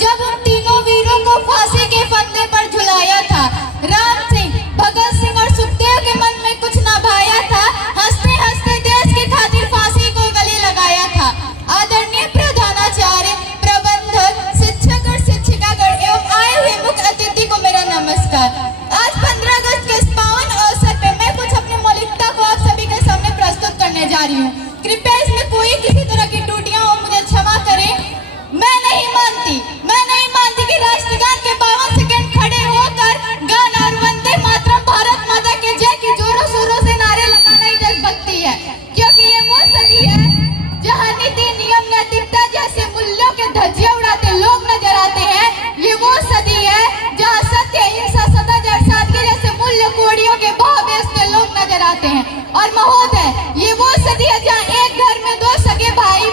जब उन तीनों वीरों को फांसी के फंदे पर झुलाया था। राम सिंह, भगत सिंह और सुखदेव के मन में कुछ ना भाया था। हंसते हंसते देश की खातिर फांसी को गले लगाया था। आदरणीय प्रधानाचार्य, प्रबंधक, शिक्षक और शिक्षिकागण एवं आए हुए मुख्य अतिथि को मेरा नमस्कार। आज 15 अगस्त के इस पावन अवसर पे मैं कुछ अपनी मौलिकता को आप सभी के सामने प्रस्तुत करने जा रही हूँ। कृपया इसमें कोई किसी तरह की त्रुटियां हो मुझे क्षमा करें। मैं नहीं मानती कि राष्ट्रगान के 52 सेकंड खड़े होकर गाना और वंदे मातरम, भारत माता के जय की जोरों शोरों से नारे लगाना ही देशभक्ति है, क्योंकि ये वो सदी है जहाँ नीति, नियम, नैतिकता जैसे मूल्यों के धज्जियां उड़ाते लोग नजर आते हैं। ये वो सदी है जहाँ सत्य, अहिंसा, सदाचार, सादगी जैसे मूल्य कोड़ियों के भाव बेचते लोग नजर आते हैं। और महोदय, ये वो सदी है जहाँ एक घर में दो सगे भाई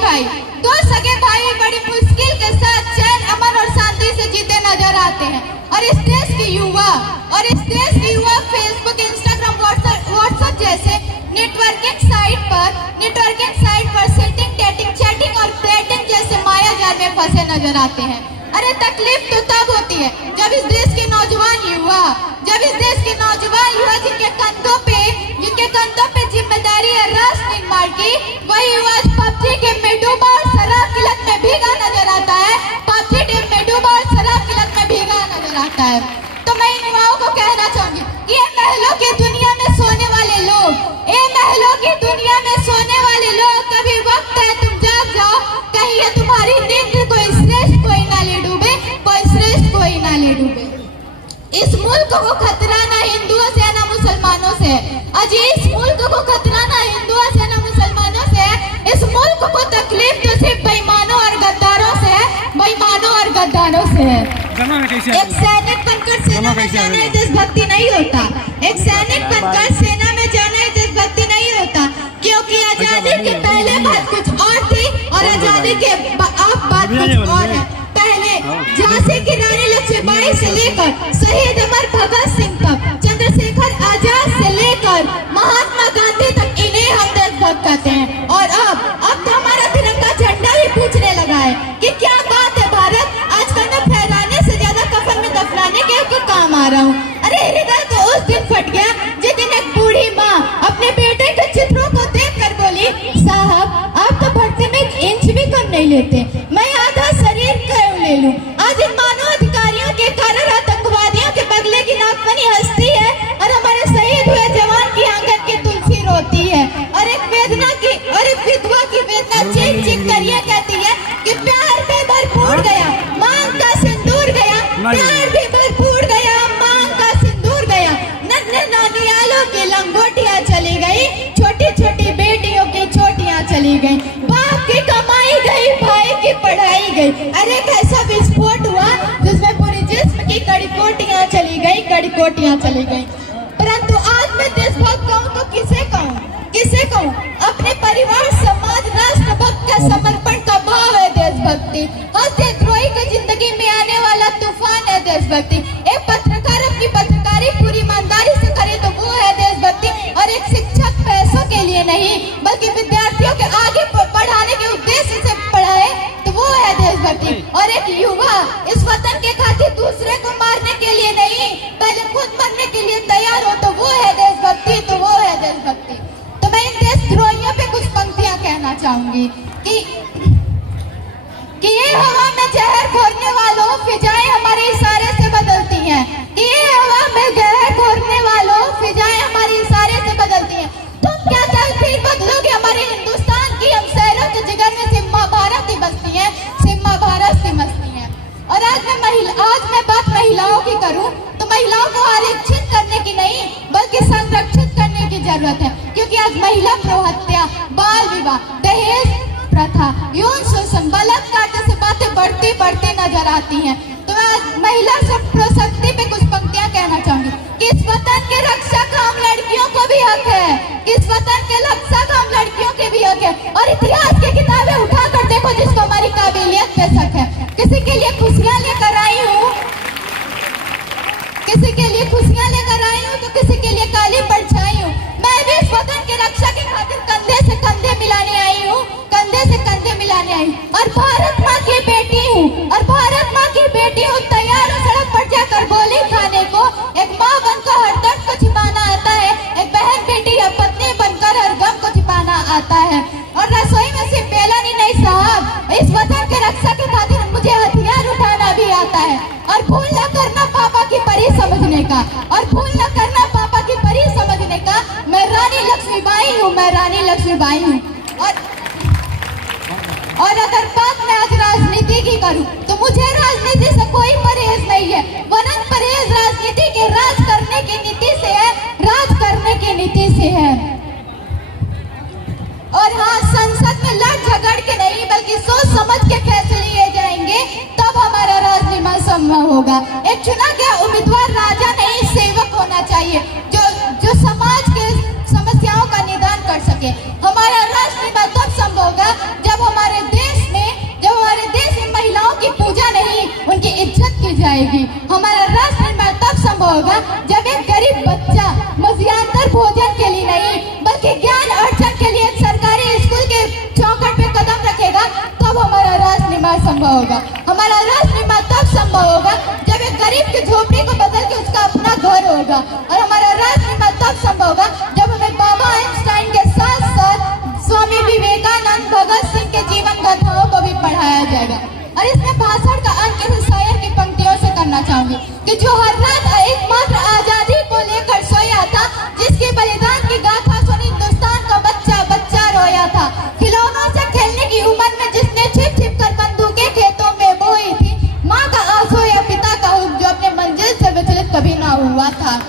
बड़ी मुश्किल के साथ चैन, अमन और शांति से जीते नजर आते हैं। और इस देश के युवा फेसबुक, इंस्टाग्राम, व्हाट्सएप जैसे नेटवर्किंग साइट पर सेटिंग, डेटिंग, चैटिंग और डेटिंग जैसे माया जाल में फंसे नजर आते हैं। अरे तकलीफ तो तब होती है जब इस देश के नौजवान युवा जिनके कंधों पे जिम्मेदारी है राष्ट्र निर्माण की, वही युवा पबजी गेम में डूबा और शराब की लत में भीगा नजर आता है। तो मैं इन युवाओं को कहना चाहूंगी कि ये महलों की दुनिया में सोने वाले लोग, कभी वक्त है तुम जाग जाओ। कहीं ये तुम्हारी नींद कोई श्रेष्ठ कोई ना ले डूबे। इस मुल्क को खतरा ना हिंदुओं से ना मुसलमानों से है। अजी, इस मुल्क को खतरा ना हिंदुओं से ना मुसलमानों से है। इस मुल्क को तकलीफ तो सिर्फ बेईमानों और गद्दारों से है। एक सैनिक बनकर सेना में जाना ही देशभक्ति नहीं होता। क्योंकि आजादी के पहले बात कुछ और थी और आजादी के अब बात कुछ और है। पहले झांसी की रानी लक्ष्मीबाई से लेकर शहीद अमर भगत सिंह तक, चंद्रशेखर आजाद से लेकर महात्मा गांधी तक, इन्हें हम देशभक्त कहते हैं। और अब तो हमारा तिरंगा झंडा ही पूछने लगा है कि क्या बात है भारत, आजकल मैं फहराने से ज्यादा कफन में दफनाने के काम आ रहा हूँ। अरे हृदय तो उस दिन फट गया जिस दिन एक बूढ़ी माँ अपने बेटे के चित्रों को देखकर बोली, साहब आप तो भर्ती में 1 इंच भी कम नहीं लेते, मैं आधा शरीर क्यों ले लूं। आज इन मानव अधिकारियों के कारण आतंकवादियों के बगले की नागफनी हंसती है और हमारे शहीद हुए जवान की आंगन की तुलसी रोती है। और एक विधवा की वेदना चीख चीख कर ये कहती है कि प्यार भी भरपूर गया, मांग का सिंदूर गया, प्यार भी भरपूर गया, मांग का सिंदूर गया। नन्हे नानियालों की लंगोटियां चली गई, छोटी छोटी बेटियों की चोटियां चली गई, बाप की कमाई गई, भाई की पढ़ाई गई। अरे कैसा विस्फोट हुआ जिसमें पूरी जिस्म की कड़ी कोटियां चली गई। परंतु आज मैं देशभक्त कहूँ तो किसे कहूँ? अपने परिवार, समाज, राष्ट्र भक्त का समर्पण का भाव है देशभक्ति। हत्याद्रोही की जिंदगी में आने वाला तूफान है देशभक्ति। एक पत्रकार अपनी पत्रकारी पूरी ईमानदारी से करे तो वो है देशभक्ति। और एक शिक्षक पैसों के लिए नहीं बल्कि विद्यार्थियों के आगे बढ़ाने के उद्देश्य से पढ़ाए तो वो है देशभक्ति। और एक युवा इस वतन के खातिर दूसरे को मारने के लिए नहीं, पहले खुद मरने के लिए तैयार हो तो वो है देशभक्ति। तो मैं इन देशद्रोहियों पे कुछ पंक्तियां कहना चाहूंगी कि ये हवा में जहर घोरने वालों, फिजाएं हमारे इशारे से बदलती हैं। ये हवा में जहर घोरने वालों, फिजाएं हमारे इशारे से बदलती हैं। तुम क्या तकदीर बदलोगे हमारे हिंदुस्तान की? हम शहरों के जिगर में सिर्फ माँ भारत ही बसती है, सिर्फ माँ भारत ही बसती है। और आज मैं बात महिलाओं की करूं तो महिलाओं को आरक्षित करने की नहीं बल्कि संरक्षित करने की जरूरत है। क्योंकि आज महिला प्रहत्या, बाल विवाह, दहेज प्रथा, यौन शोषण, बलात्कार जैसे बातें बढ़ती नजर आती हैं। तो आज महिला शक्ति पे कुछ पंक्तियां कहना चाहूंगी कि इस वतन के रक्षा का हम लड़कियों को भी हक है, इस वतन के रक्षा का हम लड़कियों के भी हक है। और इतिहास की किताबें उठाकर देखो जिसको हमारी काबिलियत पे शक है। किसी के लिए खुशियां लेकर आई हूँ तो किसी के लिए काली परछाई हूँ। मैं भी इस वतन की रक्षा की खातिर कंधे से कंधे मिलाने आई हूँ, कंधे से कंधे मिलाने बचाने आई और भारत माँ की बेटी हूँ और भारत माँ की बेटी हूँ। तैयार हूँ सड़क पर जाकर गोली खाने को। एक माँ बनकर हर दर्द को छिपाना आता है, एक बहन बेटी या पत्नी बनकर हर गम को छिपाना आता है। और रसोई में सिर्फ बेलन ही नहीं साहब, इस वतन के रक्षा के खातिर मुझे हथियार उठाना भी आता है। और भूल न करना पापा की परी समझने का, और भूल न करना पापा की परी समझने का। मैं रानी लक्ष्मीबाई हूँ, मैं रानी लक्ष्मीबाई हूँ। और अगर बात मैं आज राजनीति की करूं तो मुझे राजनीति से कोई परहेज नहीं है, वरन परहेज राजनीति के राज करने की नीति से है, राज करने की नीति से है। और हाँ, संसद में लड़ झगड़ के नहीं बल्कि सोच समझ के फैसले लिए जाएंगे, तब हमारा राजनीति संभव होगा। एक चुना गया उम्मीदवार राजा नहीं सेवक होना चाहिए, जो समाज के समस्याओं का निदान कर सके। हमारा राष्ट्रीय तब संभव होगा जब हमारे देश में महिलाओं की पूजा नहीं उनकी इज्जत की जाएगी। हमारा राष्ट्रीय तब संभव होगा जब एक गरीब बच्चा मध्यान्तर भोजन के लिए नहीं बल्कि ज्ञान अर्जन के लिए सरकारी स्कूल के चौखट पे कदम रखेगा, तब हमारा राष्ट्र निर्माण संभव होगा। हमारा राष्ट्र निर्माण तब संभव होगा जब एक गरीब की झोपड़ी को बदल के उसका अपना घर होगा। और हमारा राष्ट्र निर्माण तब संभव होगा जब हमें बाबा आइंस्टाइन के साथ साथ स्वामी विवेकानंद, भगत सिंह के जीवन गाथाओं को भी पढ़ाया जाएगा। और इसमें भाषण का अंत किसी शायर की पंक्तियों से करना चाहूंगी कि जो हर रात एकमात्र आजादी को लेकर सोया था, जिसके बलिदान की गाथा सुनी हिंदुस्तान का बच्चा बच्चा रोया था। खिलौनों से खेलने की उम्र में जिसने छिप छिप कर बंदूकें खेतों में बोई थी, माँ का आंसू या पिता का हुक्म जो अपने मंजिल से विचलित कभी ना हुआ था।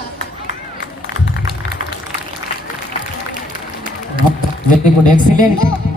Very good, excellent.